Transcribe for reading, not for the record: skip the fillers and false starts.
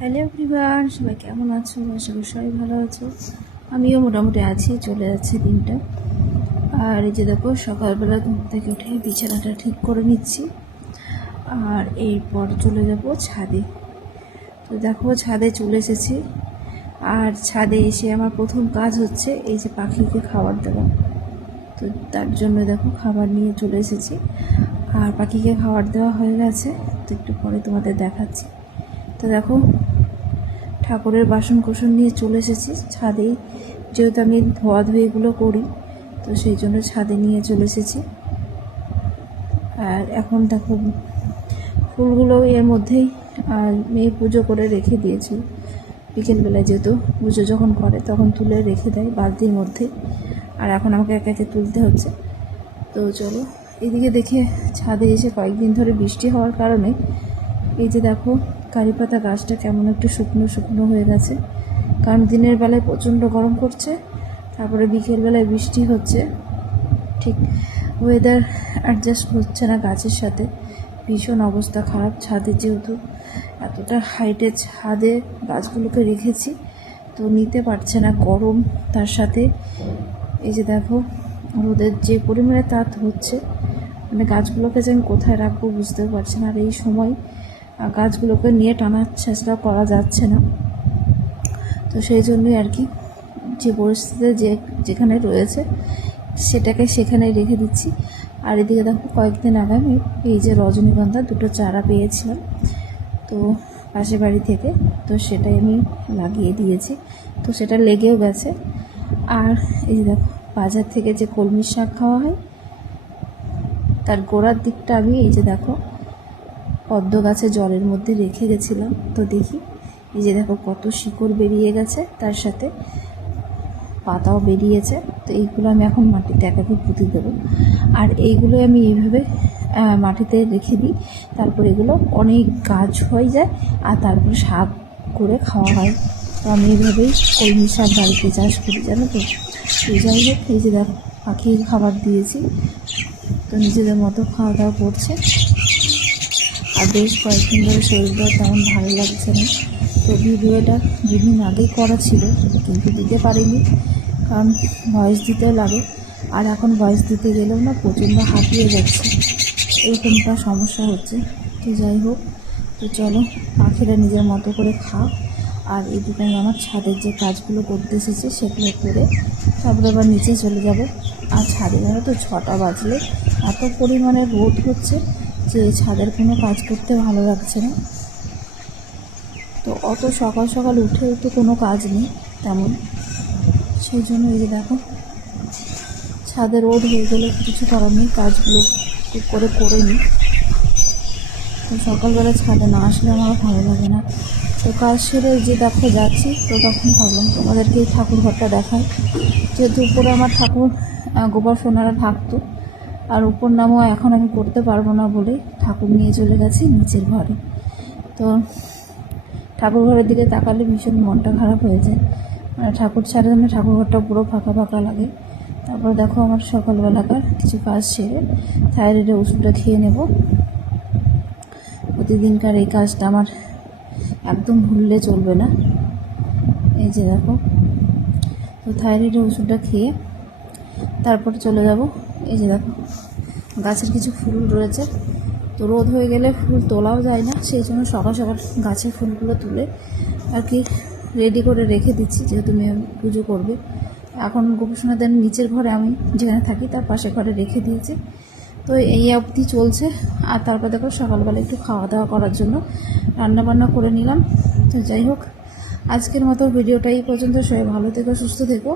Hello everyone, সবাই কেমন আছো? আশা করি সবাই ভালো আছো। আমিও মোটামুটি আছি, চলে যাচ্ছে দিনটা। আর এই যে দেখো, সকালবেলা ঘুম থেকে উঠে বিছানাটা ঠিক করে নিচ্ছি, আর এরপর চলে যাব ছাদে। তো দেখো, ছাদে চলে এসেছি। আর ছাদে এসে আমার প্রথম কাজ হচ্ছে এই যে পাখিকে খাবার দেওয়া। তো তার জন্য দেখো খাবার নিয়ে চলে এসেছি, আর পাখিকে খাবার দেওয়া হয়ে গেছে। তো একটু পরে তোমাদের দেখাচ্ছি। তো দেখো, ঠাকুরের বাসন কোসন নিয়ে চলে এসেছি ছাদেই, যেহেতু আমি ধোয়াধুয়িগুলো করি, তো সেই জন্য ছাদে নিয়ে চলে এসেছি। আর এখন দেখো, ফুলগুলো এর মধ্যেই মেয়ে পুজো করে রেখে দিয়েছি। বিকেলবেলায় যেহেতু পুজো যখন করে তখন তুলে রেখে দেয় বালতির মধ্যে, আর এখন আমাকে একে একে তুলতে হচ্ছে। তো চলো, এদিকে দেখে ছাদে এসে কয়েকদিন ধরে বৃষ্টি হওয়ার কারণে এই যে দেখো, কারিপাতা গাছটা কেমন একটু শুকনো শুকনো হয়ে গেছে, কারণ দিনের বেলায় প্রচণ্ড গরম করছে, তারপরে বিকেলবেলায় বৃষ্টি হচ্ছে, ঠিক ওয়েদার অ্যাডজাস্ট হচ্ছে না গাছের সাথে। ভীষণ অবস্থা খারাপ ছাদে, যেহেতু এতটা হাইটে ছাদে গাছগুলোকে রেখেছি, তো নিতে পারছে না গরম। তার সাথে এই যে দেখো, রোদের যে পরিমাণে তাপ হচ্ছে, মানে গাছগুলোকে যে আমি কোথায় রাখবো বুঝতেও পারছি না। আর এই সময় গাছগুলোকে নিয়ে টানা ছেঁচড়া করা যাচ্ছে না, তো সেই জন্যই আর কি, যে পরিস্থিতিতে যেখানে রয়েছে সেটাকে সেখানেই রেখে দিচ্ছি। আর এদিকে দেখো, কয়েকদিন আগে আমি এই যে রজনীগন্ধা দুটো চারা পেয়েছিলাম তো পাশের বাড়ি থেকে, তো সেটাই আমি লাগিয়ে দিয়েছি, তো সেটা লেগেও গেছে। আর এই যে দেখো, বাজার থেকে যে কলমি শাক খাওয়া হয়, তার গোড়ার দিকটা আমি এই যে দেখো পদ্ম গাছে জলের মধ্যে রেখে গেছিলাম, তো দেখি এই যে দেখো কত শিকড় বেরিয়ে গেছে, তার সাথে পাতাও বেরিয়েছে। তো এইগুলো আমি এখন মাটিতে একাকে পুঁতে দেবো। আর এইগুলো আমি এইভাবে মাটিতে রেখে দিই, তারপর এগুলো অনেক গাছ হয়ে যায়, আর তারপরে শাক করে খাওয়া হয়। তো আমি এইভাবেই কলমি শাক বাড়িতে চাষ করি, জানো তো। যাই হোক, এই যে দেখো পাখি খাবার দিয়েছি, তো নিজেদের মতো খাওয়া দাওয়া করছে। আর বেশ কয়েকদিন ধরে শরীরটা তেমন ভালো লাগছে না, তো ভিডিওটা দুদিন আগে করা ছিল কিন্তু দিতে পারিনি, কারণ ভয়েস দিতেও লাগে, আর এখন ভয়েস দিতে গেলেও না প্রচণ্ড হাঁপিয়ে যাচ্ছে, এরকমটা সমস্যা হচ্ছে। তো যাই হোক, তো চলো, পাখিরা নিজের মতো করে খাক, আর এদিকে আমি আমার ছাদের যে কাজগুলো করতে এসেছি সেগুলো করে তারপরে আবার নিচে চলে যাব। আর ছাদে যাবে তো 6টা বাজলে এত পরিমাণে রোদ হচ্ছে যে ছাদের কোনো কাজ করতে ভালো লাগছে না। তো অত সকাল সকাল উঠেও তো কোনো কাজ নেই তেমন, সেই জন্য এই যে দেখো, ছাদে রোদ হয়ে গেলে কিছু করার নেই, কাজগুলো করে নিই। তো সকালবেলা ছাদে না আসলে আমার ভালো লাগে না। তো কাজ সেরে যে দেখো যাচ্ছি, তো তখন ভাবলাম তোমাদেরকে এই ঠাকুর ঘরটা দেখাই, যেহেতু উপরে আমার ঠাকুর গোপাল সোনারা থাকতো, আর উপর নামও এখন আমি করতে পারবো না বলে ঠাকুর নিয়ে চলে গেছি নিচের ঘরে। তো ঠাকুর ঘরের দিকে তাকালে ভীষণ মনটা খারাপ হয়ে যায়, মানে ঠাকুর ছাড়া যেন ঠাকুর ঘরটা পুরো ফাঁকা ফাঁকা লাগে। তারপর দেখো, আমার সকালবেলাকার কিছু কাজ সেরে থাইরয়েডের ওষুধটা খেয়ে নেব। প্রতিদিনকার এই কাজটা আমার একদম ভুললে চলবে না। এই যে দেখো, তো থাইরয়েডের ওষুধটা খেয়ে তারপর চলে যাব। এই যে দেখো, গাছের কিছু ফুল রয়েছে, তো রোদ হয়ে গেলে ফুল তোলাও যায় না, সেই জন্য সকাল সকাল গাছের ফুলগুলো তুলে আর কি রেডি করে রেখে দিচ্ছি, যেহেতু মেয়ে পুজো করবে। এখন গোপসোনাদের নিচের ঘরে, আমি যেখানে থাকি তার পাশে ঘরে রেখে দিয়েছি। তো এই অবধি চলছে। আর তারপর দেখো, সকালবেলা একটু খাওয়া দাওয়া করার জন্য রান্নাবান্না করে নিলাম। তো যাই হোক, আজকের মতো ভিডিওটা এই পর্যন্ত। সবাই ভালো থেকো, সুস্থ থেকো।